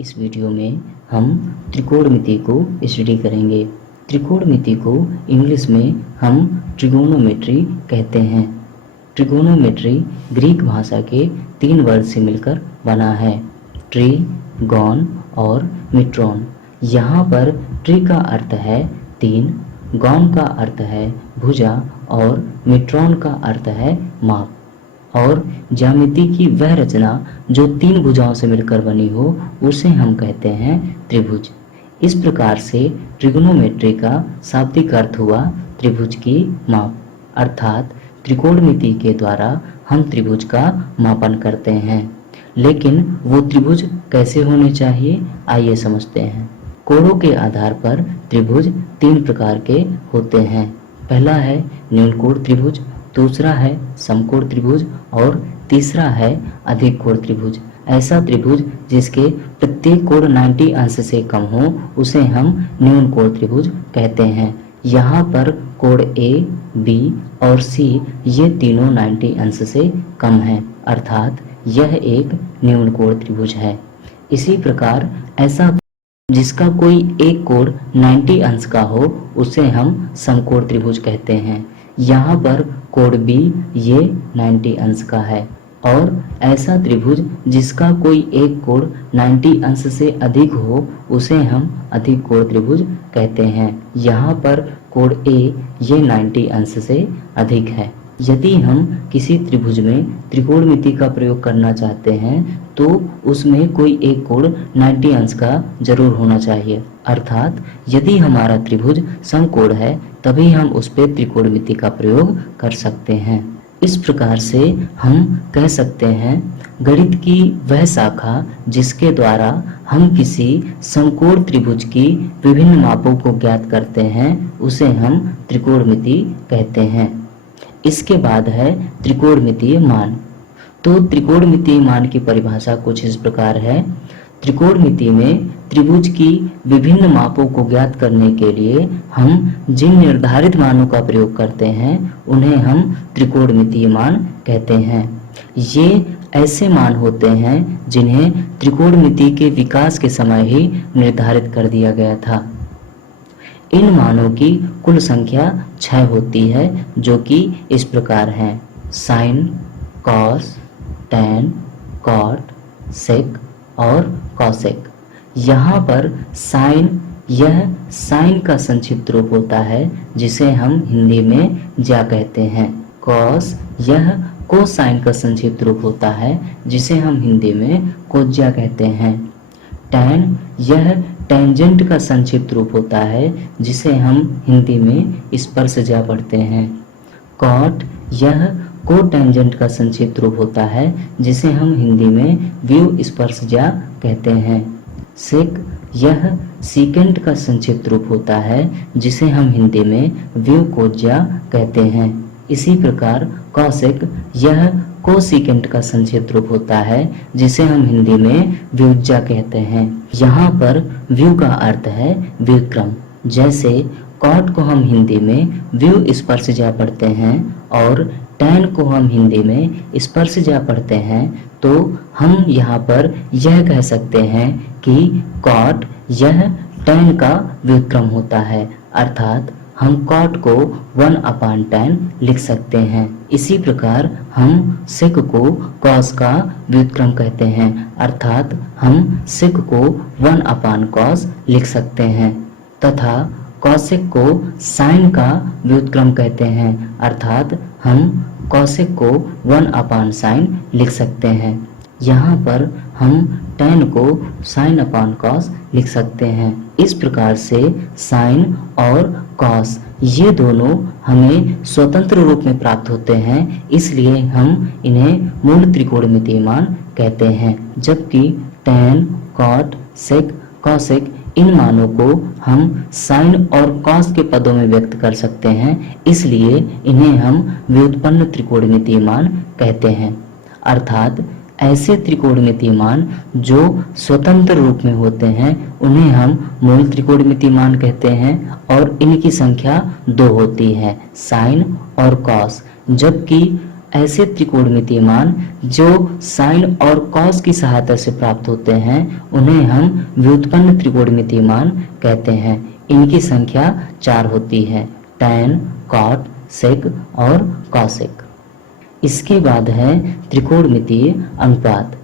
इस वीडियो में हम त्रिकोणमिति को स्टडी करेंगे। त्रिकोणमिति को इंग्लिश में हम ट्रिगोनोमेट्री कहते हैं। ट्रिगोनोमेट्री ग्रीक भाषा के 3 वर्ड से मिलकर बना है, ट्री, गॉन और मिट्रॉन। यहाँ पर ट्री का अर्थ है 3, गॉन का अर्थ है भुजा और मिट्रॉन का अर्थ है माप। और ज्यामिति की वह रचना जो 3 भुजाओं से मिलकर बनी हो उसे हम कहते हैं त्रिभुज। इस प्रकार से ट्रिगोनोमेट्री का शाब्दिक अर्थ हुआ त्रिभुज की माप, अर्थात त्रिकोणमिति के द्वारा हम त्रिभुज का मापन करते हैं। लेकिन वो त्रिभुज कैसे होने चाहिए, आइए समझते हैं। कोणों के आधार पर त्रिभुज 3 प्रकार के होते हैं। पहला है न्यूनकोण त्रिभुज, दूसरा है समकोण त्रिभुज और तीसरा है अधिक कोण त्रिभुज। ऐसा त्रिभुज जिसके प्रत्येक कोण 90 अंश से कम हो उसे हम न्यूनकोण त्रिभुज कहते हैं। यहाँ पर कोण ए, बी और सी ये तीनों 90 अंश से कम हैं, अर्थात यह एक न्यूनकोण त्रिभुज है। इसी प्रकार ऐसा जिसका कोई एक कोण 90 अंश का हो उसे हम समकोण त्रिभुज कहते हैं। यहाँ पर कोण बी ये 90 अंश का है। और ऐसा त्रिभुज जिसका कोई एक कोण 90 अंश से अधिक हो उसे हम अधिक कोण त्रिभुज कहते हैं। यहाँ पर कोण ए ये 90 अंश से अधिक है। यदि हम किसी त्रिभुज में त्रिकोणमिति का प्रयोग करना चाहते हैं तो उसमें कोई एक कोण 90 अंश का जरूर होना चाहिए, अर्थात यदि हमारा त्रिभुज समकोण है तभी हम उस पर त्रिकोणमिति का प्रयोग कर सकते हैं। इस प्रकार से हम कह सकते हैं गणित की वह शाखा जिसके द्वारा हम किसी समकोण त्रिभुज की विभिन्न मापों को ज्ञात करते हैं उसे हम त्रिकोणमिति कहते हैं। इसके बाद है त्रिकोणमितीय मान। तो त्रिकोणमितीय मान की परिभाषा कुछ इस प्रकार है। त्रिकोणमिति में त्रिभुज की विभिन्न मापों को ज्ञात करने के लिए हम जिन निर्धारित मानों का प्रयोग करते हैं उन्हें हम त्रिकोणमितीय मान कहते हैं। ये ऐसे मान होते हैं जिन्हें त्रिकोणमिति के विकास के समय ही निर्धारित कर दिया गया था। इन मानों की कुल संख्या 6 होती है, जो कि इस प्रकार हैं: साइन, कॉस, टैन, कॉट, सेक और कॉसेक। यहाँ पर साइन यह साइन का संक्षिप्त रूप होता है जिसे हम हिंदी में ज्या कहते हैं। कॉस यह कोसाइन का संक्षिप्त रूप होता है जिसे हम हिंदी में कोज्या कहते हैं। टैन यह टेंजेंट का संक्षिप्त रूप होता है जिसे हम हिंदी में स्पर्शज्या पढ़ते हैं। कॉट यह कोटेंजेंट का संक्षिप्त रूप होता है जिसे हम हिंदी में व्यू स्पर्शज्या कहते हैं। सेक यह सीकेंट का संक्षिप्त रूप होता है जिसे हम हिंदी में व्यू कोज्या कहते हैं। इसी प्रकार कॉसेक यह कोसिकेंट का संक्षिप्त रूप होता है जिसे हम हिंदी में व्युज्या कहते हैं। यहाँ पर व्यू का अर्थ है व्युत्क्रम। जैसे कॉट को हम हिंदी में व्यू स्पर्शज्या पढ़ते हैं और टैन को हम हिंदी में स्पर्शज्या पढ़ते हैं, तो हम यहाँ पर यह कह सकते हैं कि कॉट यह टैन का व्युत्क्रम होता है, अर्थात हम कॉट को 1/tan लिख सकते हैं। इसी प्रकार हम सेक को कॉस का व्युत्क्रम कहते हैं, अर्थात हम सेक को 1/cos लिख सकते हैं। तथा कॉसेक को साइन का व्युत्क्रम कहते हैं, अर्थात हम कॉसेक को 1/sin लिख सकते हैं। यहाँ पर हम टैन को sin/cos लिख सकते हैं। इस प्रकार से साइन और कॉस ये दोनों हमें स्वतंत्र रूप में प्राप्त होते हैं, इसलिए हम इन्हें मूल त्रिकोणमितीय मान कहते हैं। जबकि टैन, कॉट, सेक, कॉसेक इन मानों को हम साइन और कॉस के पदों में व्यक्त कर सकते हैं, इसलिए इन्हें हम व्युत्पन्न त्रिकोणमितीय मान कहते हैं। अर्थात ऐसे त्रिकोणमितीय मान जो स्वतंत्र रूप में होते हैं उन्हें हम मूल त्रिकोणमितीय मान कहते हैं और इनकी संख्या 2 होती है, साइन और कॉस। जबकि ऐसे त्रिकोणमितीय मान जो साइन और कॉस की सहायता से प्राप्त होते हैं उन्हें हम व्युत्पन्न त्रिकोणमितीय मान कहते हैं। इनकी संख्या 4 होती है, tan, cot, sec और cosec। इसके बाद है त्रिकोणमितीय अनुपात।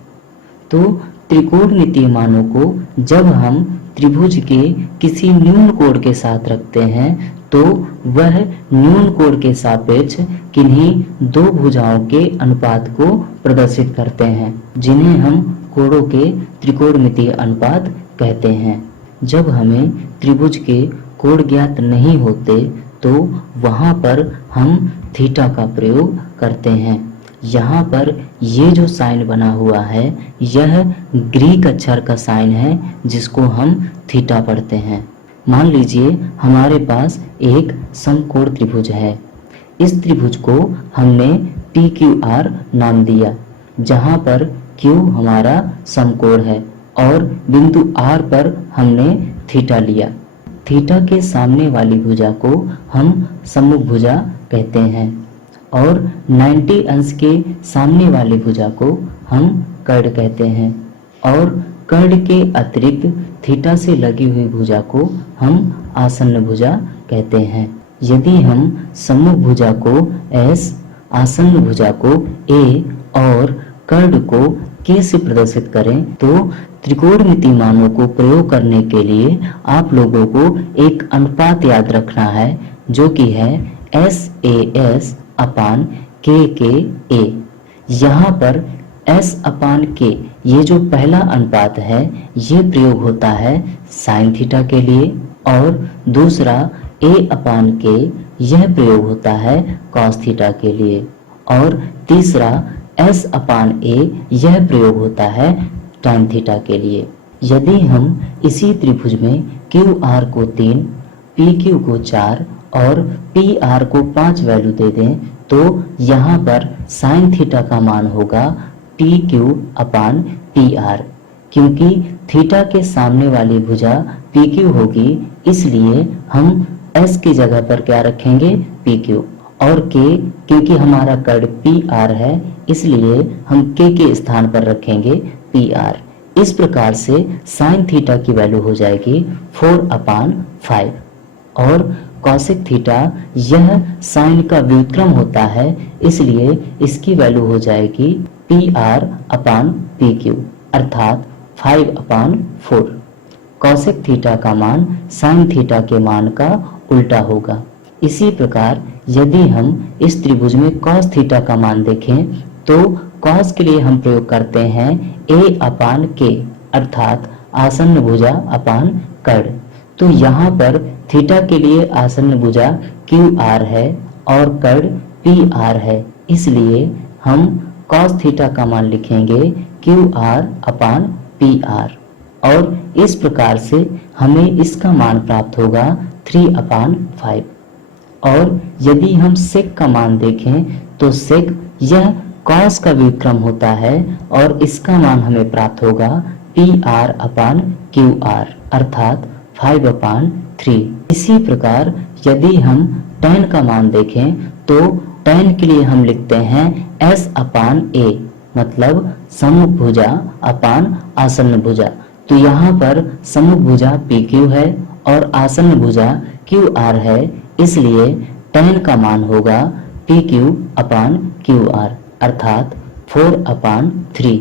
तो त्रिकोणमितीय मानों को जब हम त्रिभुज के किसी न्यून कोण के साथ रखते हैं तो वह न्यून कोण के सापेक्ष किन्हीं दो भुजाओं के अनुपात को प्रदर्शित करते हैं, जिन्हें हम कोणों के त्रिकोणमितीय अनुपात कहते हैं। जब हमें त्रिभुज के कोण ज्ञात नहीं होते तो वहां पर हम थीटा का प्रयोग करते हैं। यहाँ पर ये जो साइन बना हुआ है यह ग्रीक अक्षर का साइन है जिसको हम थीटा पढ़ते हैं। मान लीजिए हमारे पास एक समकोण त्रिभुज है। इस त्रिभुज को हमने PQR नाम दिया, जहाँ पर Q हमारा समकोण है और बिंदु R पर हमने थीटा लिया। थीटा के सामने वाली भुजा को हम सम्मुख भुजा कहते हैं और 90 अंश के सामने वाली भुजा को हम कर्ण कहते हैं और कर्ण के अतिरिक्त थीटा से लगी हुई भुजा को हम आसन्न भुजा कहते हैं। यदि हम सम्मुख भुजा को S, आसन्न भुजा को A और कर्ण को K से प्रदर्शित करें तो त्रिकोणमितीय मानों को प्रयोग करने के लिए आप लोगों को एक अनुपात याद रखना है जो कि है SAS अपान KKA। यहाँ पर S अपान K ये जो पहला अनुपात है ये प्रयोग होता है साइन थीटा के लिए और दूसरा A अपान K यह प्रयोग होता है कॉस थीटा के लिए और तीसरा S अपान A यह प्रयोग होता है tan थीटा के लिए। यदि हम इसी त्रिभुज में QR को 3, PQ को 4 और PR को 5 वैल्यू दे दें तो यहाँ पर साइन थीटा का मान होगा PQ अपान PR। क्योंकि थीटा के सामने वाली भुजा PQ होगी इसलिए हम S की जगह पर क्या रखेंगे PQ और K क्योंकि हमारा कर्ण PR है इसलिए हम K के स्थान पर रखेंगे PR। इस प्रकार से साइन थीटा की वैल्यू हो जाएगी 4 अपान 5 और कॉसेक थीटा यह साइन का व्युत्क्रम होता है इसलिए इसकी वैल्यू हो जाएगी PR अपान PQ अर्थात 5 अपान 4। कॉसेक थीटा का मान साइन थीटा के मान का उल्टा होगा। इसी प्रकार यदि हम इस त्रिभुज में कॉस थीटा का मान देखें तो कॉस के लिए हम प्रयोग करते हैं A अपान K अर्थात आसन्न भुजा अपान कर्ण। तो यहाँ पर थीटा के लिए आसन्न भुजा QR है और कर्ण PR है इसलिए हम कॉस थीटा का मान लिखेंगे QR अपान PR और इस प्रकार से हमें इसका मान प्राप्त होगा 3 अपान 5। और यदि हम सेक का मान देखें तो सेक यह कॉस का व्युत्क्रम होता है और इसका मान हमें प्राप्त होगा PR अपान QR अर्थात 5 अपान 3। इसी प्रकार यदि हम tan का मान देखें तो tan के लिए हम लिखते हैं S अपान A मतलब सम्मुख भुजा अपान आसन्न भुजा। तो यहाँ पर सम्मुख भुजा PQ है और आसन्न भुजा QR है इसलिए tan का मान होगा PQ अपान QR अर्थात 4 अपान 3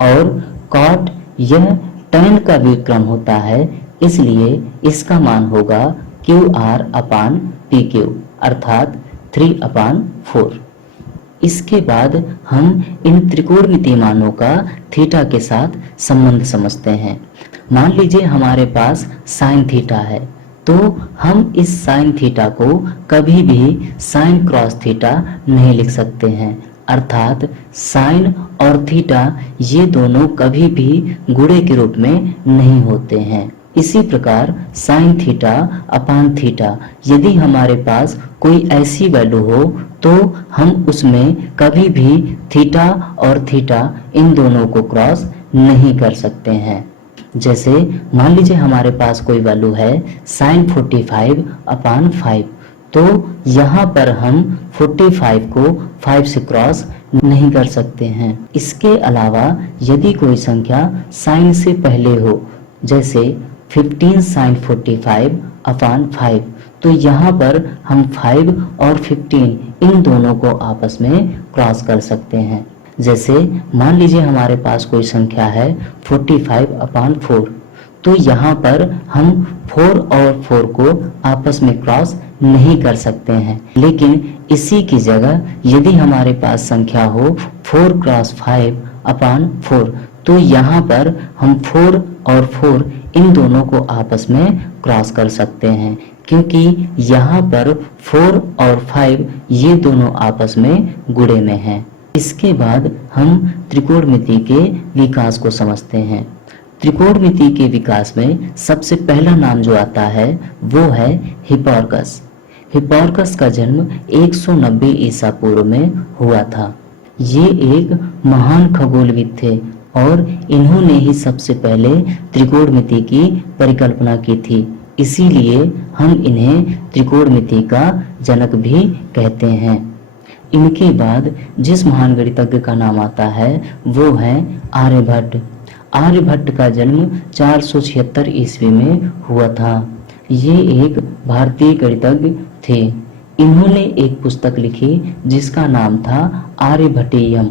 और cot यह tan का व्युत्क्रम होता है इसलिए इसका मान होगा QR अपान PQ अर्थात 3 अपान 4। इसके बाद हम इन त्रिकोणमितीय मानों का थीटा के साथ संबंध समझते हैं। मान लीजिए हमारे पास साइन थीटा है तो हम इस साइन थीटा को कभी भी साइन क्रॉस थीटा नहीं लिख सकते हैं अर्थात साइन और थीटा ये दोनों कभी भी गुणे के रूप में नहीं होते हैं। इसी प्रकार साइन थीटा अपान थीटा यदि हमारे पास कोई ऐसी वैल्यू हो तो हम उसमें कभी भी थीटा और थीटा इन दोनों को क्रॉस नहीं कर सकते हैं। जैसे मान लीजिए हमारे पास कोई वैल्यू है साइन 45 अपान 5 तो यहाँ पर हम 45 को 5 से क्रॉस नहीं कर सकते हैं। इसके अलावा यदि कोई संख्या साइन से पहले हो, जैसे 15 साइन 45 अपान 5, तो यहाँ पर हम 5 और 15 इन दोनों को आपस में क्रॉस कर सकते हैं। जैसे मान लीजिए हमारे पास कोई संख्या है 45 अपान 4, तो यहाँ पर हम 4 और 4 को आपस में क्रॉस नहीं कर सकते हैं। लेकिन इसी की जगह यदि हमारे पास संख्या हो 4 क्रॉस 5 अपान 4, तो यहाँ पर हम 4 और 4 इन दोनों को आपस में क्रॉस कर सकते हैं, क्योंकि यहाँ पर 4 और 5 ये दोनों आपस में गुणे में हैं। इसके बाद हम त्रिकोणमिति के विकास को समझते हैं। त्रिकोणमिति के विकास में सबसे पहला नाम जो आता है वो है हिप्पार्कस। हिप्पार्कस का जन्म 190 ईसा पूर्व में हुआ था। ये एक महान खगोलविद थे और इन्होंने ही सबसे पहले त्रिकोणमिति की परिकल्पना की थी। इसीलिए हम इन्हें त्रिकोणमिति का जनक भी कहते हैं। इनके बाद जिस महान गणितज्ञ का नाम आता है वो है आर्यभट्ट। आर्यभट्ट का जन्म 476 ईस्वी में हुआ था। ये एक भारतीय गणितज्ञ थे। इन्होंने एक पुस्तक लिखी जिसका नाम था आर्यभट्टीयम।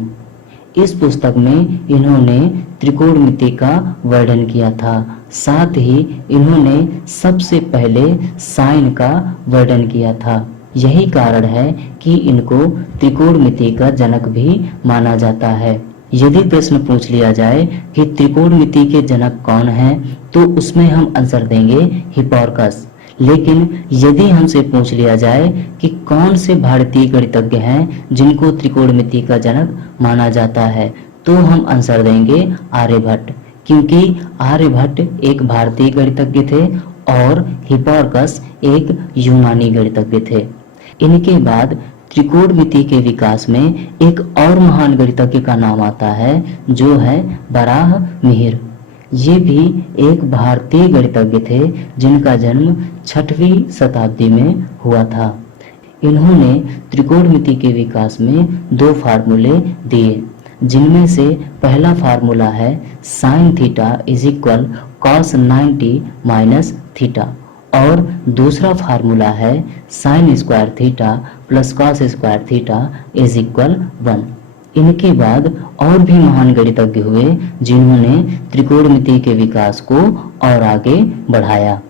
इस पुस्तक में इन्होंने त्रिकोणमिति का वर्णन किया था। साथ ही इन्होंने सबसे पहले साइन का वर्णन किया था। यही कारण है कि इनको त्रिकोणमिति का जनक भी माना जाता है। यदि प्रश्न पूछ लिया जाए कि त्रिकोणमिति के जनक कौन है, तो उसमें हम आंसर देंगे हिप्पार्कस। लेकिन यदि हमसे पूछ लिया जाए कि कौन से भारतीय गणितज्ञ हैं जिनको त्रिकोणमिति का जनक माना जाता है, तो हम आंसर देंगे आर्यभट्ट, क्योंकि आर्यभट्ट एक भारतीय गणितज्ञ थे और हिप्पार्कस एक यूनानी गणितज्ञ थे। इनके बाद त्रिकोणमिति के विकास में एक और महान गणितज्ञ का नाम आता है जो है बराहमिहिर। ये भी एक भारतीय गणितज्ञ थे जिनका जन्म 6वीं शताब्दी में हुआ था। इन्होंने त्रिकोणमिति के विकास में 2 फार्मूले दिए, जिनमें से पहला फार्मूला है sine theta is equal cos 90 minus theta और दूसरा फार्मूला है sine square theta plus cos square theta is equal 1। इनके बाद और भी महान गणितज्ञ हुए जिन्होंने त्रिकोणमिति के विकास को और आगे बढ़ाया।